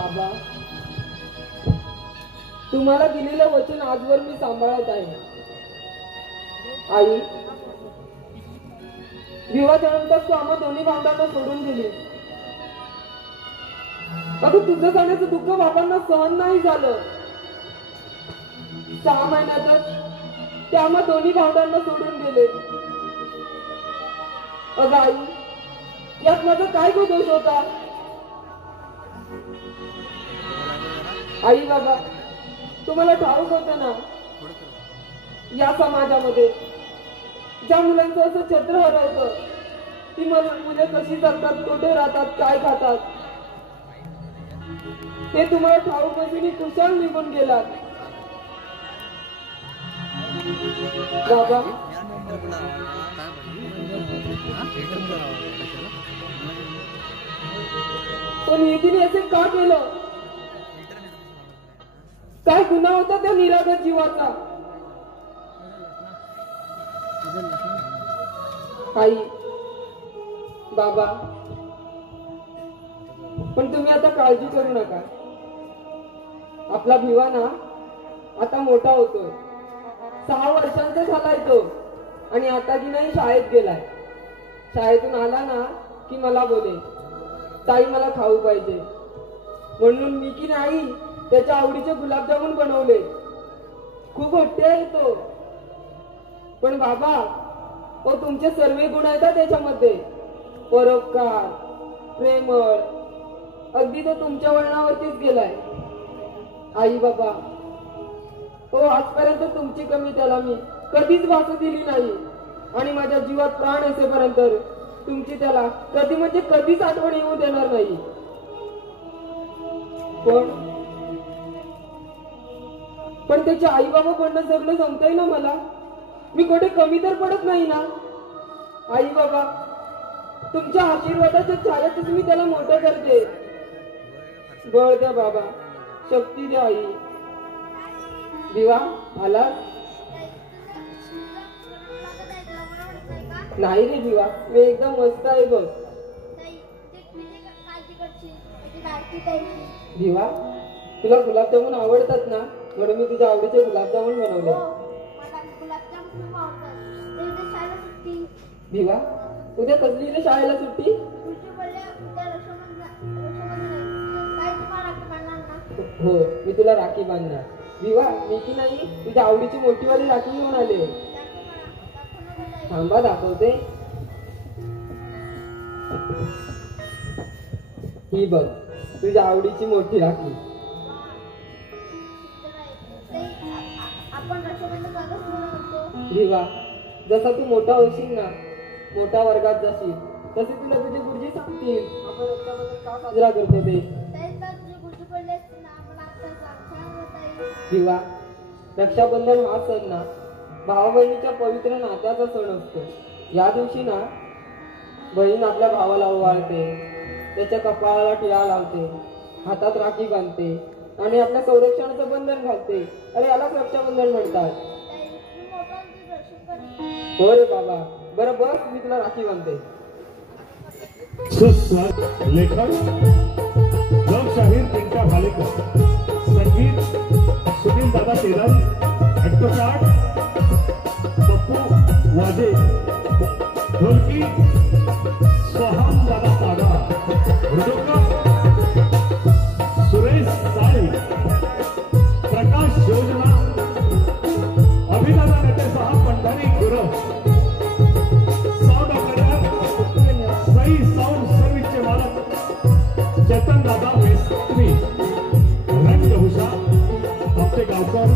बाबा, तुम्हाला दिलेलं वचन आजवर मी सांभाळत आहे. आई, विवाहाच्या नंतर तू आम्हा दोन्ही भावंडांना सोडून दिली. आता तुझं जाण्याचं दुःख बाबांना सहन नाही झालं. 6 महिन्यातच ते आम्हा दोन्ही भावंडांना सोडून गेले. अगं आई, यात माझा काय गो दोष होता? आई बाबा, तुम्हाला ठाऊक होतं ना, या समाजामध्ये ज्या मुलांचं असं छत्र हरवतं, ती मुले कशी जगतात, कुठे राहतात, काय खातात, ते तुम्हाला ठाऊक असूनही कुशाल निघून गेलात. बाबा, पण नितीने असे का केलं? काय गुन्हा होता त्या निरागस जीवाचा? आई, बाबा, पण तुम्ही आता काळजी करू नका. आपला भिवा ना आता मोठा होतोय. 6 वर्षांचा झालाय तो, आणि आता की नाही शाळेत गेलाय. शाळेतून आला ना की मला बोले, ताई मला खाऊ पाहिजे. म्हणून मी की नाही त्याच्या आवडीचे गुलाबजामुन बनवले. खूप हट्टी आहे तो. पण बाबा, तो तुमचे सर्व गुण आहेत त्याच्यामध्ये. परोपकार, प्रेमळ, अगदी तो तुमच्या वळणावरतीच गेलाय. आई बाबा, हो आजपर्यंत तुमची कमी त्याला मी कधीच भासू दिली नाही. आणि माझ्या जीवात प्राण असेपर्यंत तुमची त्याला कधी म्हणजे कधीच आठवण येऊ देणार नाही. पण त्याचे आई बाबा बनणं जगणं जमतंय ना मला. मी कुठे कमी तर पडत नाही ना. आई बाबा, तुमच्या आशीर्वादाच्या छायातच मी त्याला मोठं करते. बळ द्या बाबा, शक्ती द्या. आई, दिवा आला नाही रे दिवा, मी एकदम मस्त आहे बघ. दिवा, तुला गुलाबजामुन आवडतात ना, म्हणून मी तुझ्या आवडीचे गुलाबजामुन बनवले. दिवा, उद्या कसली रे शाळेला सुट्टी? हो, मी तुला राखी बांधणार. दिवा, मी की नाही तुझ्या आवडीची मोठीवाली राखी घेऊन आले. थांबा, दाखवते. ही बघ, तुझ्या आवडीची मोठी राखी. दिवा, जसा तू मोठा होशील ना, मोठ्या वर्गात जाशील, तसे तुला तुझे गुरुजी सांगतील आपण रक्षाबंधन का साजरा करतो ते. दिवा, रक्षाबंधन हा सण ना भावा बहिणीच्या पवित्र नात्याचा सण असतो. या दिवशी ना बहीण आपल्या भावाला ओवाळते, त्याच्या कपाळाला टिळा लावते, हातात राखी बांधते आणि आपल्या संरक्षणाचं बंधन घालते. अरे यालाच रक्षाबंधन म्हणतात. हो रे बाबा, बरं बस, मी तुला राखी बांधते. लेखक लोकशाहीर पिंका भालेकर, संगीत सुनील दादा तेराल, ॲक्टोकार्ड पप्पू वाजे, ढोलकी सोहाम दादा सागा, मृदुंग सुरेश साळी, प्रकाश योजना, अभिदादा नटेसह Pandhari Gurav, sound operator Sai sound सर्व्हिसचे मालक चेतन दादा मेस्त्री, रंगभूषा आपले गावकर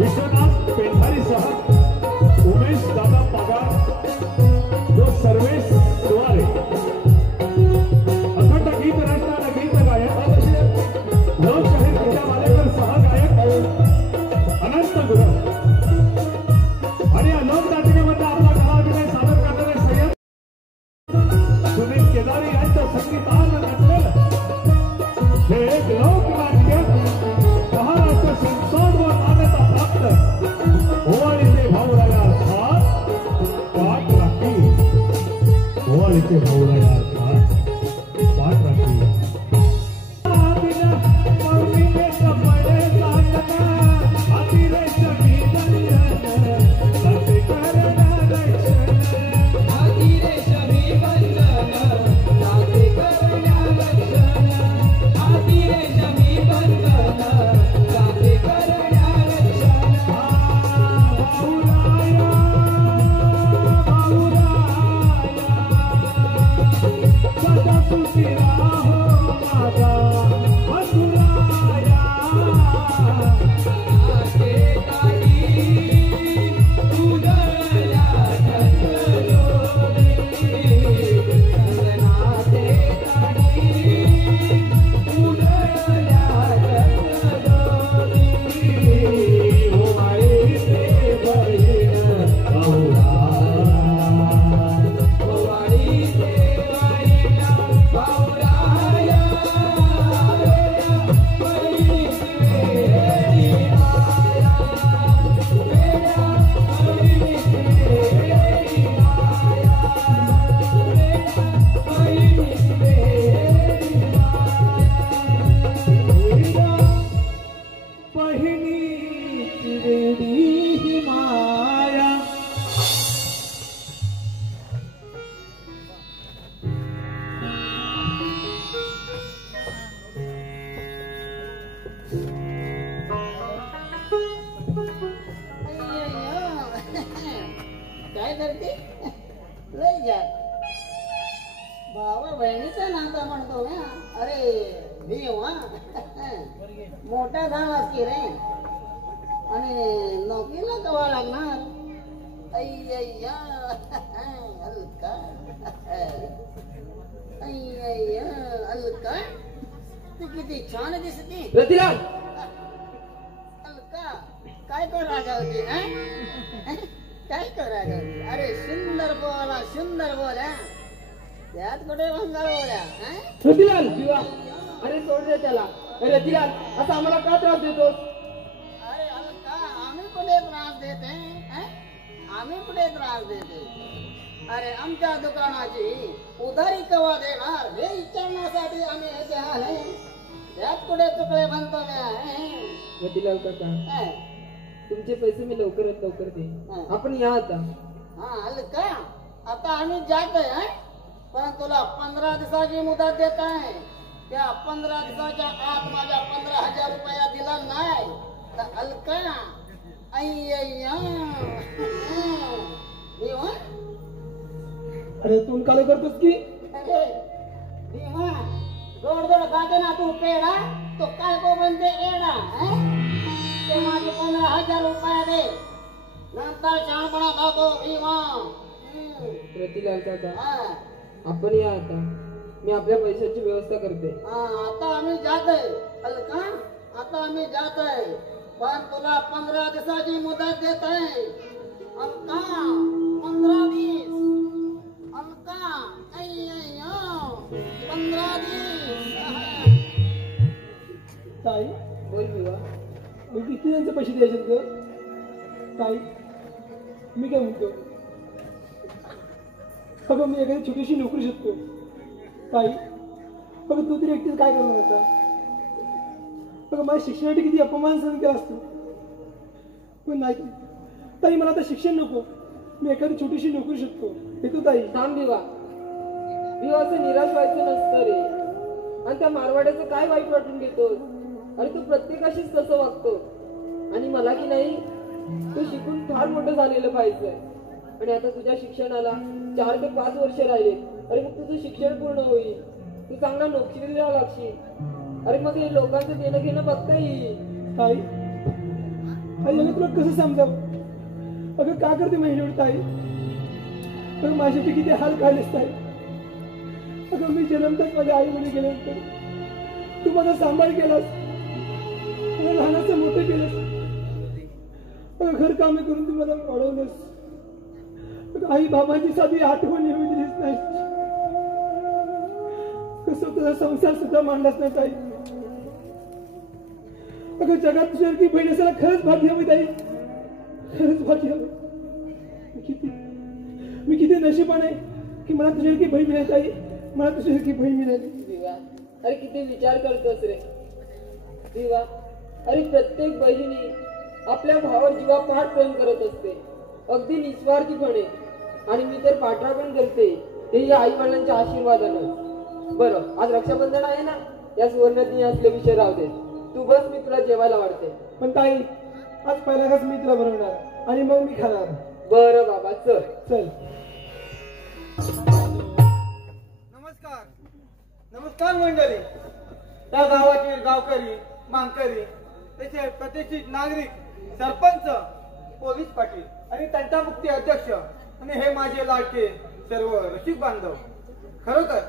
विश्वनाथ पेंढारीसह उमेश दादा पगार व सर्वेश दुवारे. अखंड गीत रचना गीत गायक लोकशाहीर पिंका भालेकर सहगायक अनंत गुरव आणि या लोकनाटिकेमध्ये आपला कलाविनय सादर करणारे सय्यद सुनील केदारी यांचं संगीतानं रचलेलं बहिणीचं नातं म्हणतो ना. अरे भीम हा मोठा झालास की रे. आणि नोकरीला कवा लागणार? अय्या अलका अय्या अलका तू किती छान दिसते. रतिलाल अलका काय कर राजा होती ना? काय कर राजा होती? अरे सुंदर बोला त्यात कुठे भंगार बोला. रतिलाल विवा अरे सोड दे त्याला. रतिलाल असा आम्हाला का त्रास देतोस? अरे अलका आम्ही कुठे त्रास देते? आम्ही कुठे त्रास देते? अरे आमच्या दुकानाची उधारी कवा देणार हे विचारण्यासाठी आम्ही येथे आले. त्यात कुठे चुकले म्हणतो मी. रतिलाल काका तुमचे पैसे मी लवकरात लवकर दे. आपण या आता. हा अलका आता आम्ही जात आहे. पण तुला 15 दिवसाची मुदत देत आहे. त्या 15 दिवसाच्या आत माझ्या 15,000 रुपया दिला नाही तर अलका अरे तू काल करतोस की भीमा जोड खाते ना तू पेडा तो काय को बनते एडा. ते माझे 15,000 रुपया दे नंतर शहाणपणा दाखव भीमा. रतिलाल काका हा आपण या आता. मी आपल्या पैशाची व्यवस्था करते. आता आम्ही जात आहे अलका. आता आम्ही जात आहे पण तुला 15 दिवसाची मुदत देत आहे. अलका 15 दिवस. अलका 15 दिवस. ताई बोल विवा. मी किती त्यांचे पैसे द्यायचे ग ताई? मी काय म्हणतो अगं मी एखादी छोटीशी नोकरी शकतो ताई. अगं तू तरी एकटीच काय करणार आता? अगं माझ्या शिक्षणासाठी किती अपमान सहन केला असतो. पण नाही ताई मला आता शिक्षण नको. मी एखादी छोटीशी नोकरी शकतो. येतो ताई. थांब विवा. विवा असं निराश व्हायचं नसतं रे. आणि त्या मारवाड्याचं काय वाईट वाटून घेतोस? अरे तू प्रत्येकाशीच तसं वागतो. आणि मला की नाही तू शिकून फार मोठं झालेलं पाहिजे. आणि आता तुझ्या शिक्षणाला 4 ते 5 वर्ष राहिले. अरे मग तुझं शिक्षण पूर्ण होईल. तू चांगला नोकरीला लागशील. अरे मग हे लोकांचं देणं घेणं बघता येईल. ताई ताई अगं तुला कसं समजावं? अगं का करते माझ्यावर ताई? अगं माझ्यासाठी किती हाल काढलेस ताई. अगं मी जन्मताच माझ्या आई मुली गेल्यानंतर तू माझा सांभाळ केलास. मला लहानाचं मोठं केलंस. अगं घर कामे करून तू मला वाढवलंस. अगं आई बाबांची साधी आठवण येऊ दिलीच नाही. कसं तुझा संसार सुद्धा मांडलाच नाही ताई. अगं जगात तुझ्यासारखी बहीण असायला खरंच भाग्य हवी ताई. खरंच भाग्य हवं. मी किती नशीबान आहे की मला तुझ्यासारखी बहीण मिळाली ताई. मला तुझ्यासारखी बहीण मिळाली. विवा अरे किती विचार करतोस रे विवा. अरे प्रत्येक बहिणी आपल्या भावावर जीवापाड प्रेम करत असते. अगदी निस्वार्थीपणे. आणि मी तर पाठराखण करते तेही आई वडिलांच्या आशीर्वादानं. बरं आज रक्षाबंधन आहे ना. या सुवर्णदिनी असले विषय राहू दे. तू बस मी तुला जेवायला वाढते. पण ताई आज पहिला घास मी तुला बनवणार आणि मग मी खाणार. बरं बाबा चल. चल. नमस्कार नमस्कार मंडळी. त्या गावातील गावकरी मानकरी त्याचे प्रतिष्ठित नागरिक सरपंच पोलीस पाटील आणि त्यांचा मुख्य अध्यक्ष आणि हे माझे लाडके सर्व रसिक बांधव. खरोखर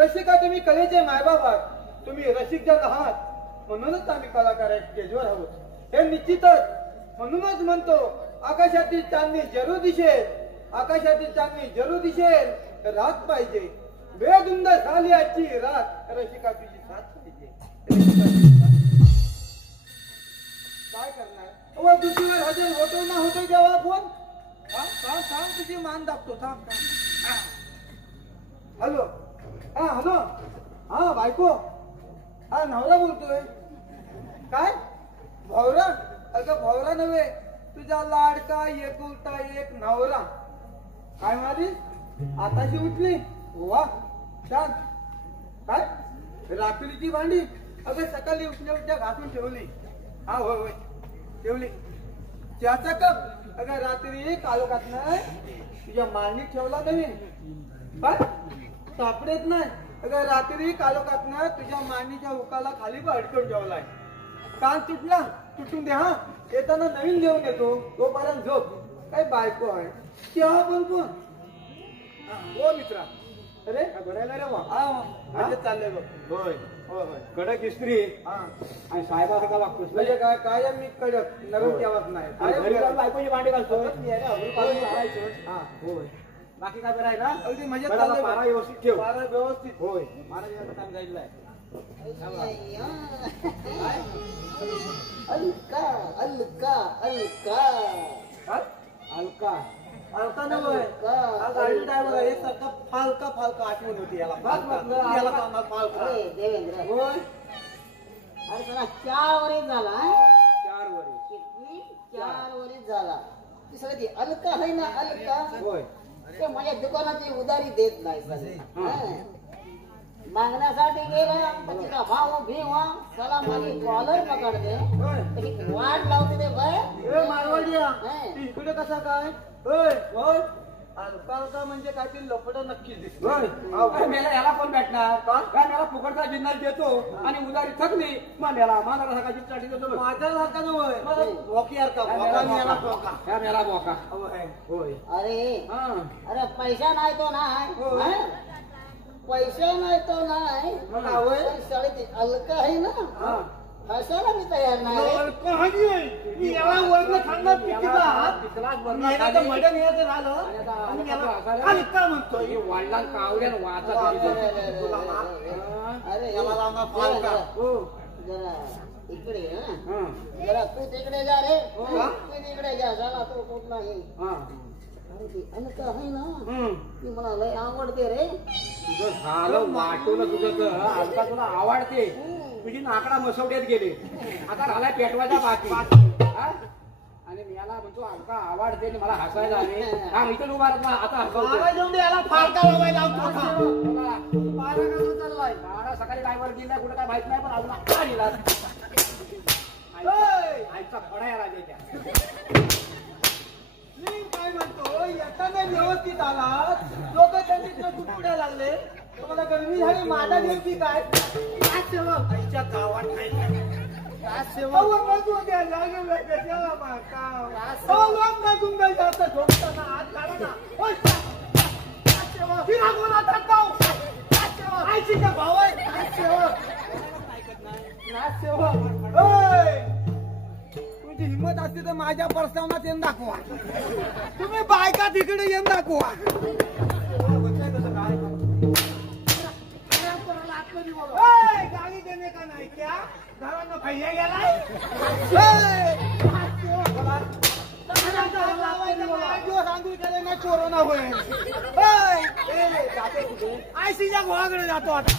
रसिका तुम्ही कलेचे मायबाप आहात. तुम्ही रसिक जन आहात म्हणूनच आम्ही कलाकार स्टेजवर आहोत. हे निश्चितच. म्हणूनच म्हणतो आकाशातील चांदणी जरूर दिसेल. आकाशातील चांदणी जरूर दिसेल. रात पाहिजे. बेधुंद झाली आजची रात. रसिका तुझी साथ पाहिजे. काय करणार? दुसरीवर हजर होतो ना होतो जेव्हा फोन थांब तुझी मान दाबतो. थांब. हॅलो. हा हॅलो. हा बायको. हा नवरा बोलतोय. काय भवरा? अगं भवरा नव्हे तुझा लाडका एकुलता एक नवरा. काय म्हणाली? आताशी उठली. वा छान. काय रात्रीची भांडी? अगं सकाळी उठल्या घासून ठेवली. हा होय होय ठेवली. चहाचा कप अगं रात्री कालोखात नाही तुझ्या मांडीत ठेवला नवीन. काय सापडेत नाही. अगं रात्री कालोखातनं तुझ्या मांडीच्या हुकाला खाली अडकून ठेवलाय. कान तुटला तुटून दे हा. येताना नवीन घेऊन येतो. तोपर्यंत झोप. काय बायको आहे तेव्हा पण कोण? हो मित्रा. अरे बरायला रे वा. म्हणजे चाललंय बघ. होय होय होय. कडक इस्त्री आणि साहेबासारखा वागतोस. म्हणजे काय काय मी कडक नरम ठेवत नाही. घरी जाऊन बायकोची भांडी घालतो. होय. बाकी काय बरं आहे ना? अगदी म्हणजे पारा व्यवस्थित ठेव. पारा व्यवस्थित. होय. महाराजांचं काम जायचं आहे. अलका अलका अलका अलका अलका नव्हे. गाडी ड्रायव्हर आहे सारखा फालका फालका आठवण होती याला. याला फालका. अरे देवेंद्र होय. अरे तुला 4 वर्ष झाला. 4 वर्ष. किती 4 वर्ष झाला. ती सगळी ती अलका आहे ना अलका. होय. ते माझ्या दुकानाची उधारी देत नाही सगळी. मागण्यासाठी गेला तर तिचा भाव भीवा चला माझी कॉलर पकडते. वाट लावते ते बाय. मारवाडिया इकडे कसा काय? होय होय. अलका म्हणजे काय ते लपड नक्कीच दिसत. मेला याला कोण भेटणार? काय मला फुकटचा जिन्नस देतो आणि उधारी थकली मग याला मला सकाळची चाटी देतो. माझ्या सारखा नव्हे. वॉकी यार का मेला बोका. होय. अरे अरे पैसा नाही तो नाही. पैसा नाही तो नाही. साडे अलका आहे ना हसायला मी तयार नाही. अरे जरा इकडे जरा तू तिकडे जा रे. तू तिकडे जा. झाला तो कुठला हे. अरे ती अलका आहे ना ती मला लय आवडते रे. तुझं झालं वाटून तुझं. अलका तुला आवडते. तुझी नाकडा मसवड्यात गेले. आता झालाय पेटवायचा बाकी. आणि मी याला म्हणतो अलका आवडते मला हसायला आले. हा इथं उभा आता सकाळी काय वर गेला कुठं काय माहित नाही पण अजून आईचा फडा याला द्यायच्या. मी काय म्हणतो येताना व्यवस्थित आला. लोक त्यांच्या सुटूया लागले. तुम्हाला गरमी झाली माझा नेमकी काय? आईच्या गावात नाही. तुमची हिंमत असते तर माझ्या प्रस्तावनात येऊन दाखवा. तुम्ही बायका तिकडे येऊन दाखवा. गाडी देणे का नाही क्या घरांना भैया गेलाय. कोरोना होईल. आयसीच्या गोळाकडे जातो आता.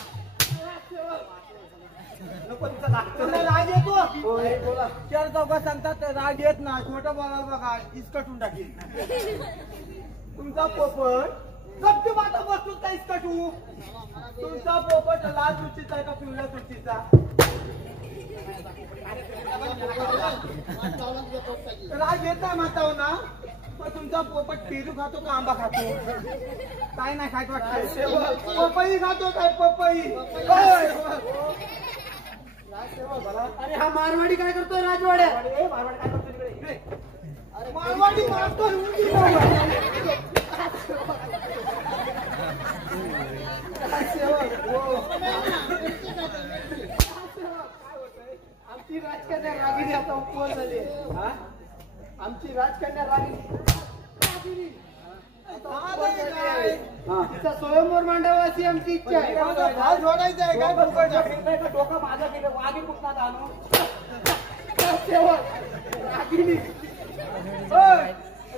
राज येतो. चार चौघा सांगतात राज येत ना. छोटं बघा बघा इसकटून टाकेल. तुमचा पोपट गप्पी माता बसतो का इसकटू? तुमचा पोपट लाल तुळशीचा आहे का पिवळ्या तुळशीचा? राज येत नाही म्हणता हो ना. पण तुमचा पोपट पेरू खातो का आंबा खातो? काय नाही खायचं वाटतं. पपई खातो काय पपई? अरे हा मारवाडी काय करतोय राजवाड्या? मारवाडी काय करतोय तिकडे? मारवाडी मारतोय. आमची राजकन्या रागिनी आता उपवास झाली. आमची राजकन्या रागिनी तिचा स्वयंवर मांडावाची आमची इच्छा आहे. हात जोडायचा आहे काय? डोकं माझं केलं वाघी कुठला आणू रागिनी.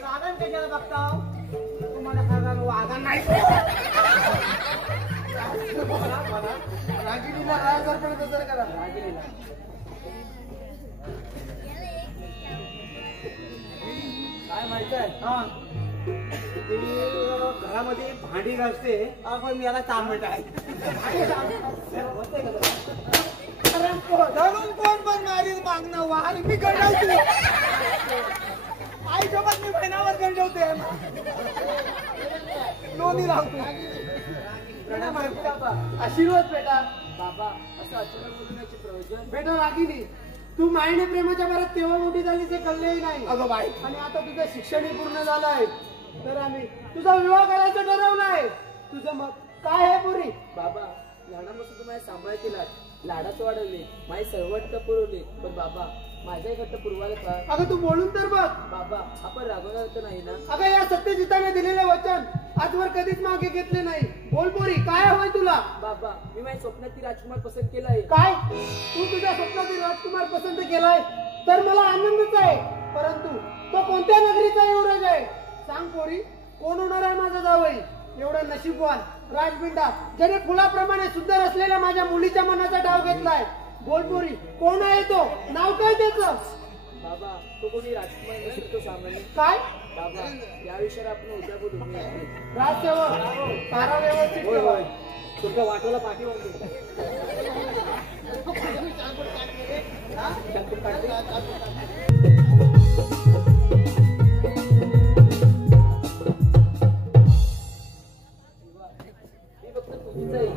रागान कशाला बघता? तुम्हाला खरं वागा नाही. रागिनीला राजर्पण कसं करा. रागिनीला काय माहित आहे? घरामध्ये भांडी घासते आपण याला चांबट आहे. धरून कोण पण मारील मागणं वार मी गंडवते. आईसोबत मी बहिणावर गंडवते. दोन्ही लावतो. प्रणाम बाबा. आशीर्वाद बेटा. बाबा असं अचानक बोलण्याचे प्रयोजन. बेटा रागिनी, तू मायने प्रेमाच्या भरात तेव्हा मोठी झालीस हे कळलेही नाही. अगं बाई, आणि आता तुझं शिक्षणही पूर्ण झालंय, तर आम्ही तुझा विवाह करायचं ठरवलंय. तुझं मत काय आहे पुरी? बाबा लहानापासून तुम्हाला सांभाळतील लाडात वाढवले, माझे सर्वट पुरवले, पण बाबा माझ्याही घट्ट पुरवायला का? अगं तू बोलून तर बघ. बाबा आपण रागवणार तर नाही ना? अगं या सत्यजिताने दिलेले वचन आजवर कधीच मागे घेतले नाही. बोल पोरी, काय हवंय तुला? बाबा मी माझ्या स्वप्नातील राजकुमार पसंत केला आहे. काय तू तुझ्या स्वप्नातील राजकुमार पसंत केलाय तर मला आनंदच आहे, परंतु तो कोणत्या नगरीचा युवराज आहे? सांग पोरी, कोण होणार आहे माझा जावई? एवढा नशीबवान राजबिंडा ज्याने फुलाप्रमाणे सुंदर असलेल्या माझ्या मुलीच्या मनाचा डाव घेतलाय. बोल पोरी, कोण आहे तो? नाव काय त्याचं? बाबा तो कोणी राजकुमार नसेल तो सामान्य. काय बाबा या विषयावर आपण उद्या बोलू. राजसेवक सारा व्यवस्थित होय ठेवा. होय, तुमच्या वाटोला पाठीवर मी फक्त तुझीच आहे.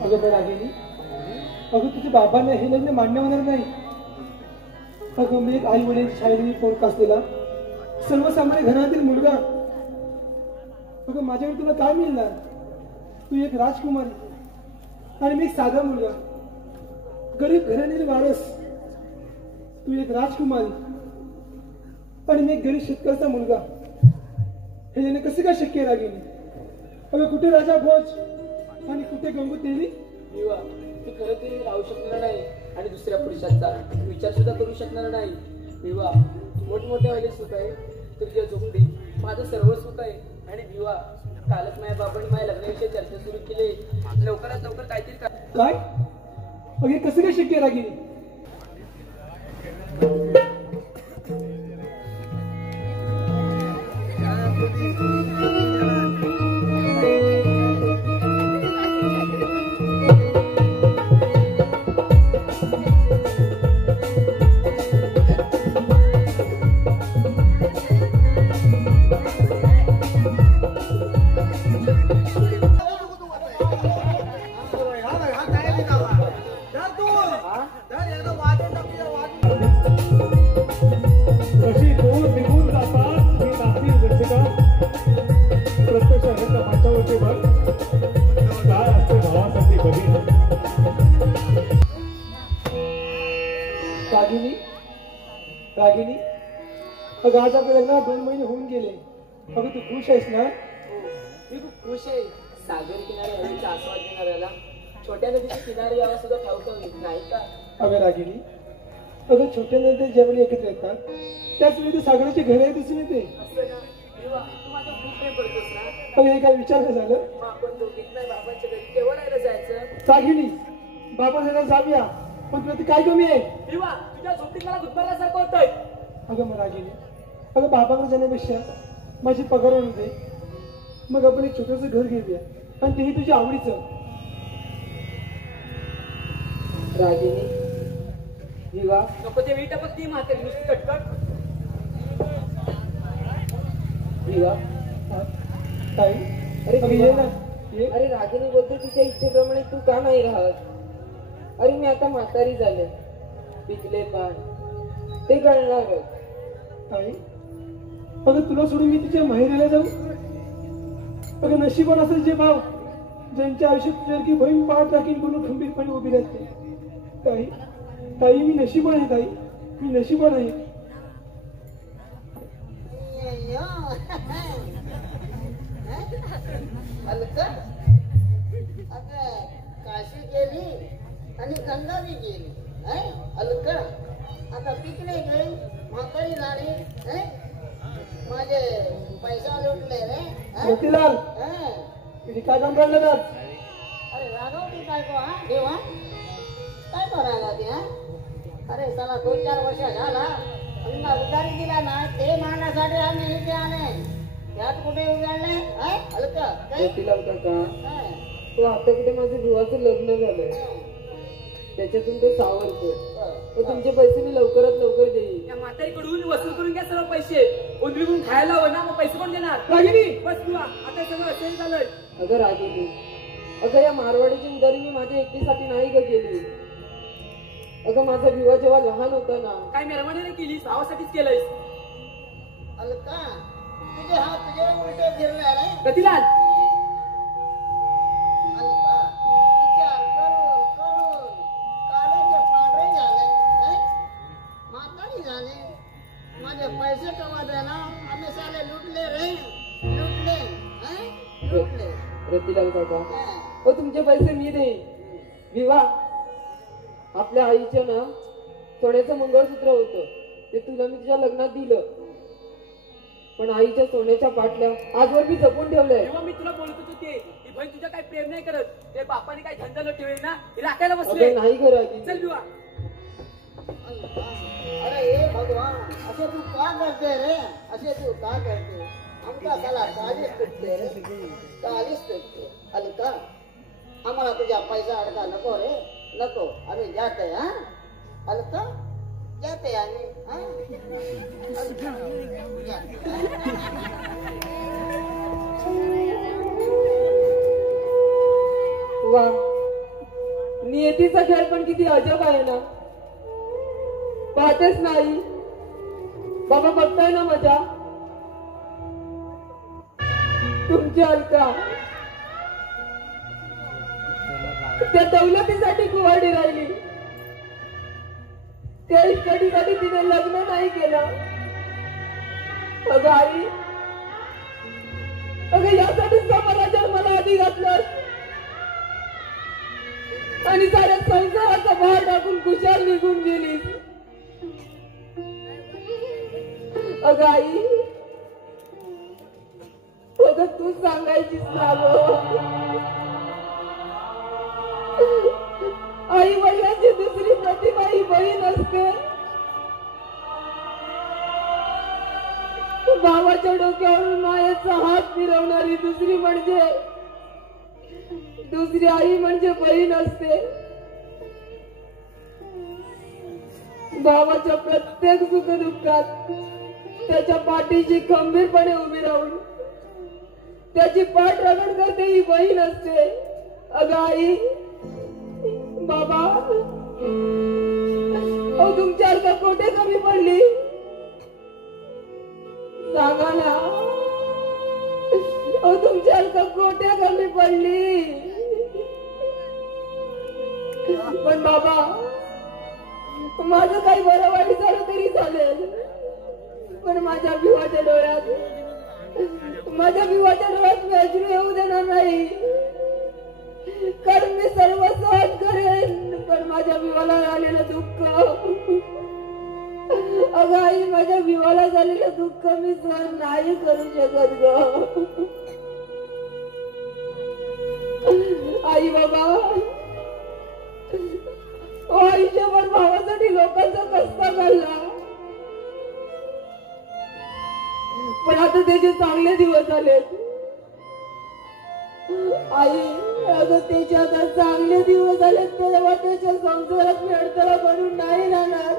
अगं बरं रागिनी, अगं तुझ्या बाबांना हे लग्न मान्य होणार नाही. अगं मी एक आई वडिलांची शाळेने पोरका असलेला सर्वसामान्य घरातील मुलगा. अगं माझ्याकडे तुला काय मिळणार? तू एक राजकुमारी आणि मी एक साधा मुलगा, गरीब घराण्यातील वारस. तू एक राजकुमारी आणि मी एक गरीब शेतकऱ्याचा मुलगा. हे याने कसं काय शक्य आहे रागिनी? अगं कुठे राजा भोज आणि कुठे गंगू तेली? विवा तू खरं ते राहू शकणार नाही आणि दुसऱ्या पुरुषाचा विचार सुद्धा करू शकणार नाही. विवा मोठमोठ्या वेळेस सुख आहे, तुझ्या झोपडी माझं सर्व सुख आहे. आणि विवा कालच माझ्या बाबांनी माझ्या लग्नाविषयी चर्चा सुरू केली. लवकरात लवकर काहीतरी काय? अगे कसं काय शक्य आहे रागिनी? कशी दूर निघून जातात ही नाती रसिका प्रत्यक्ष ह्याच्या माच्यावरती बघ काय असते भावासाठी बघीन. रागिनी, रागिनी, अगं आज आपल्या लग्नाला 2 महिने होऊन गेले. अगं तू खुश आहेस ना? मी खूप खुश आहे. सागर किनारे हवेचा आस्वाद घेणाऱ्याला छोट्या नदीच्या किनारे यायला सुद्धा ठाऊक नाही का? अगं रागिनी, अगं छोट्या नद्या ज्यावेळी एकत्र येतात त्याच वेळी ते सागराची घरे दिसून येते. असं ना विवा तू माझं खूप प्रेम करतोस ना? अगं हे काय विचार नाही झालं? मग आपण दोघीत नाही बाबांच्या घरी केव्हा राहायला जायचं? रागिनी, बाबा जरा जाऊया, पण तुला ती काय कमी आहे? विवा तुझ्या झोपडीत मला गुदमरल्यासारखं होतंय. अगं मग रागिनी, अगं बाबाकडे जाण्यापेक्षा माझी पगार होऊन दे, मग आपण एक छोटंसं घर घेऊया आणि तेही तुझ्या आवडीचं. रागिनी विवा नको ते वीट बघ ती म्हातारी नुसती कटकट. विवा काय? अरे अगं ये ना, ये. अरे रागिनी बद्दल तिच्या इच्छेप्रमाणे तू का नाही राहत? अरे मी आता म्हातारी झाले, पिकले पान ते कळणारच. काय? अगं तुला सोडून मी तिच्या माहेरीला जाऊ? अगं नशिबान असेल जे भाव ज्यांच्या आयुष्यात तुझ्यासारखी बहीण पाठ राखीन म्हणून खंबीरपणे उभी राहते. ताई, ताई मी नशिबान आहे. ताई मी नशिबान आहे. हलकट अगं काशी गेली आणि गंगा बी गेली. हलकट आता पिकले गई म्हातारी झाली. माझे पैसा लुटले रे. मोतीलाल, तुझी काय काम राहिलं तर? अरे राघवती काय को हा देवा काय करायला ते? अरे चला 2-4 वर्ष झाला आम्ही उधारी दिला ना ते मारण्यासाठी आम्ही इथे आले. त्यात कुठे उजाडले? हलकं काय? मोतीलाल काका तो आता कुठे माझं विवाहाचं लग्न झालंय, त्याच्यातून तो सावरतो. तो तुमचे पैसे मी लवकरात लवकर देईल. त्या म्हातारीकडून वसूल करून घ्या सर्व पैसे. उंदरीकडून खायला हवं ना, मग पैसे कोण देणार? रागिनी, बस किंवा आता सगळं असेल झालंय. अगं रागिनी अगं या मारवाडीची उदारी मी माझ्या एकटीसाठी नाही ग केली. अगं माझा विवाह जेव्हा लहान होता ना. काय मेरवानीने केली भावासाठीच केलंयस. अलका तुझे हात तुझे उलटे फिरले रे. गतीलाल अलका विचार करून करून काळाचे पांढरे झाले हं? म्हातारी झाली. माझे पैसे कमा देना आम्ही साले लुटले रे लुटले हं? लुटले रतीलाल काका, हं. हो तुमचे पैसे मी देईन. विवाह आपल्या आईच्या ना सोन्याचं मंगळसूत्र होतं, ते तुला मी तुझ्या लग्नात दिलं. पण आईच्या सोन्याच्या पाटल्या आजवर मी जपून ठेवलंय. तेव्हा मी तुला बोलत होतो ते ती बहीण तुझ्या काही प्रेम नाही करत. ते बापाने काही धंदा ठेवेल ना ते राखायला बसले. अगं नाही ग रागी. चल विवाह. अरे हे भगवान असे तू का करते रे असे तू का करते आमका त्याला काळीच तुटते रे काळीच तुटते. अलका आम्हाला तुझ्या पैसा अडका नको रे नको आम्ही जाते हा अलका जाते आम्ही हा अलका, जाते. वा नियतीचा खेळ पण किती अजब आहे ना. पाहतेच नाही बाबा, बघताय ना मजा. तुमची अलका त्या दौलतीसाठी कुवाडी राहिली. त्या इष्टटीसाठी तिने लग्न नाही केलं. अगं आई, अगं यासाठीच मला जन्माला आधी घातलं आणि साऱ्या संसाराचा भार टाकून कुशाल निघून गेली. अगं आई, अगं तू सांगायचीस ना गं. आई वडिलांची दुसरी प्रतिभा ही बहीण असते. भावाच्या डोक्यावरून मायेचा हात फिरवणारी दुसरी आई म्हणजे बहीण असते. भावाच्या प्रत्येक सुखदुःखात त्याच्या पाठीशी खंबीरपणे उभी राहून त्याची पाठ रगड करते ही बहीण असते. अगं आई, बाबा, अहो तुमच्या अलका कोठे कमी पडली सांगा ना. अहो तुमच्या अलका कोठे कमी पडली. पण बाबा, माझं काही बरं वाईट झालं तरी चालेल, पण माझ्या विवाहाच्या डोळ्यात मी अश्रू येऊ देणार नाही. कारण मी सर्व सहन करेन, पण माझ्या विवाहाला आलेलं दुःख, अगं आई, माझ्या विवाहाला झालेलं दुःख मी सहन नाही करू शकत ग. आई बाबा, आयुष्यभर भावासाठी लोकांचा कष्ट काढला, पण आता त्याचे चांगले दिवस आलेत. आई, अगं त्याचे आता चांगले दिवस आलेत, तेव्हा त्याच्या संसारात मी अडथळा बनून नाही राहणार.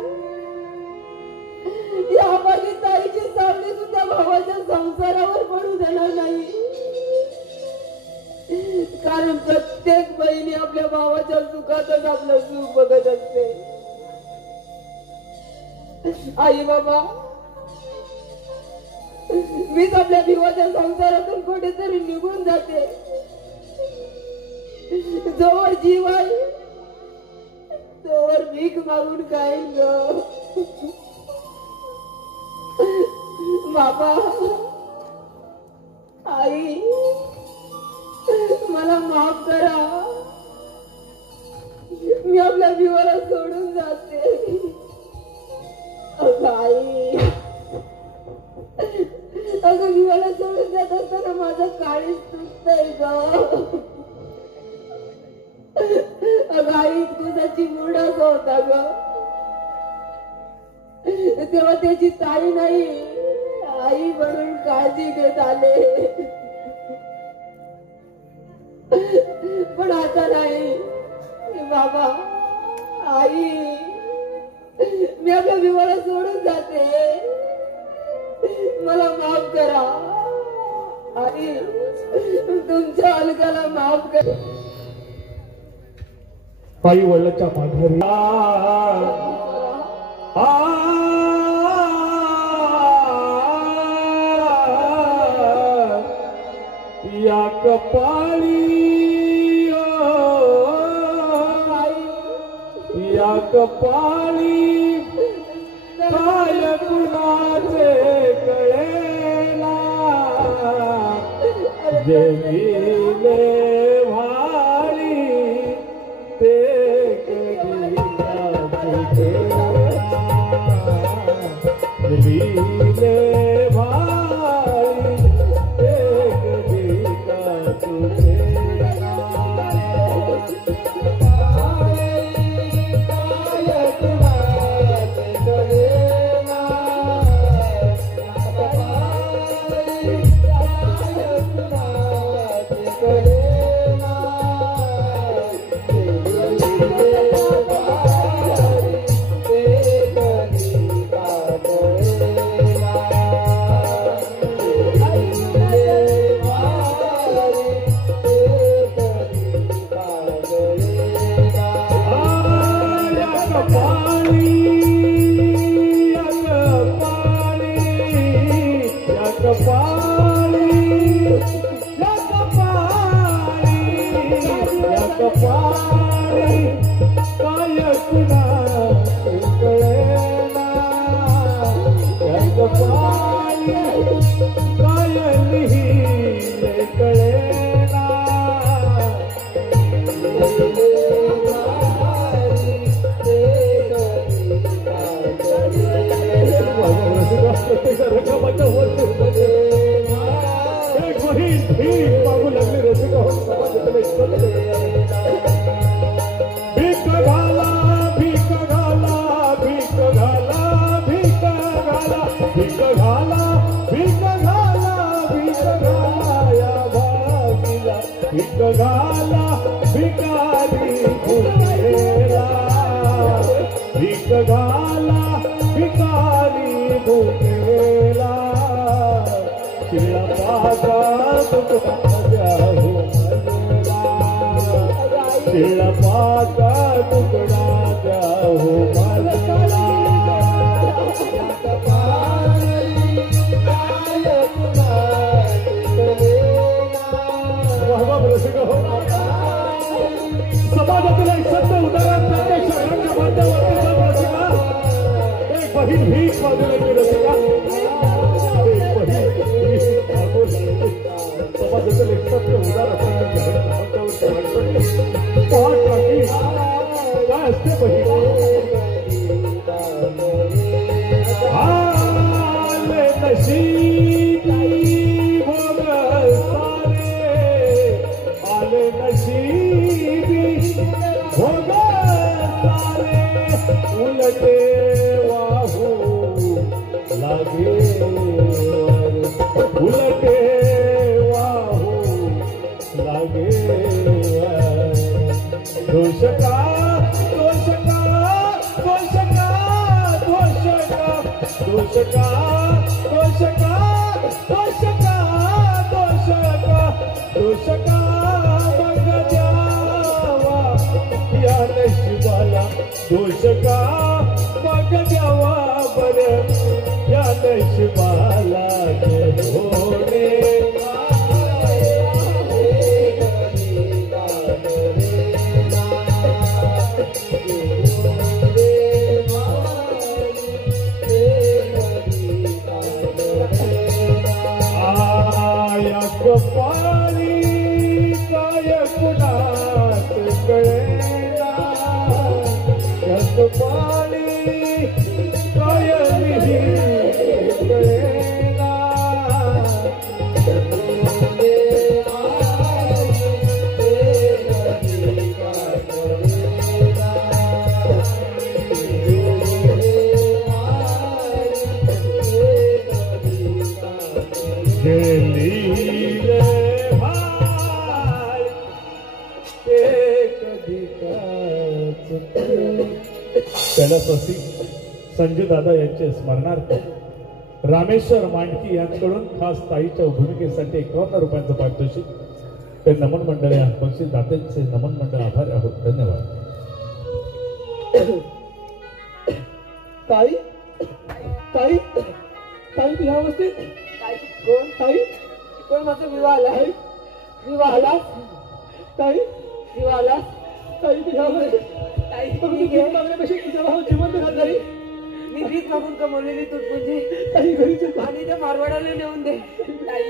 या बागी ताईची सावली सुद्धा भावाच्या संसारावर पडू देणार नाही. कारण प्रत्येक बहिणी आपल्या भावाच्या सुखातच आपलं सुख बघत असते. आई बाबा, मीच आपल्या भिवाच्या संसारातून कुठेतरी निघून जाते. जोवर जीव आहे तोवर भीक मागून खाईन ग. बाबा, आई, मला माफ करा. मी आपल्या भिवाला सोडून जाते. अगं आई, अगं भिवाला सोडून जात असताना माझं काळीच तुटतंय ग. अगं आई, तुझाची मुडाच होता ग. तेव्हा त्याची ताई नाही, आई म्हणून काळजी घेत आले. पण आता नाही बाबा. आई, मी आपल्या विवाहाला सोडून जाते. मला माफ करा. आई, तुमच्या अलकाला माफ करा. आई वडिलांच्या माघारी या कपाळी या कपाळी काय कुणाचे कळेना जेविले भारी ते कधी जेविले भारी ते कधी का तुझे कैलासवासी संजय दादा यांचे स्मरणार्थ रामेश्वर मांडकी यांच्याकडून खास ताईच्या भूमिकेसाठी 51 रुपयांचं पारितोषिक ते नमन मंडळ बक्षीस दात्यांचे नमन मंडळ आभारी आहोत. धन्यवाद. ताई ताई ताई तुझ्या अवस्थेत ताई कोण ताई कोण माझा विवाह आला ताई विवाह आला ताई विवाह आला ताई तुझ्या अवस्थेत ताई तू भीक मागण्यापेक्षा तुझा भाऊ जिवंत घाल ताई मी भीक मागून कमवलेली तूट म्हणजे ताई घरी चल आणि त्या मारवाड्याला नेऊन दे ताई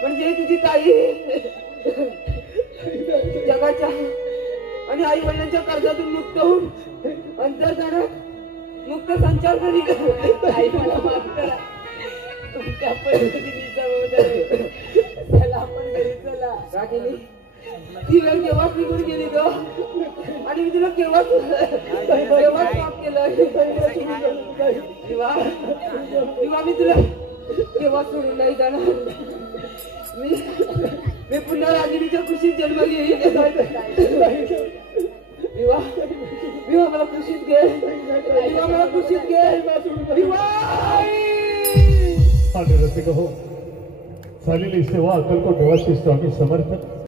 म्हणजे तुझी ताई जगाच्या आणि आई वडिलांच्या कर्जातून मुक्त होऊन अंतर्जानात मुक्त संचार करी ताई मला माफ करा तुमच्या परिस्थितीचा चला आपण घरी चला का गेली ती वेळ केव्हाच निघून गेली ग आणि मी तुला केव्हाच माफ केलं किंवा मी तुला केव्हा सोडून नाही जाणार मी पुन्हा रागिणीच्या खुशीत जन्म घेईन विवाह मला खुशीत घे विवाह मला खुशीत घे विवाह आणि रसिक हो झालेली सेवा अक्कलकोट देवाची स्वामी समर्थ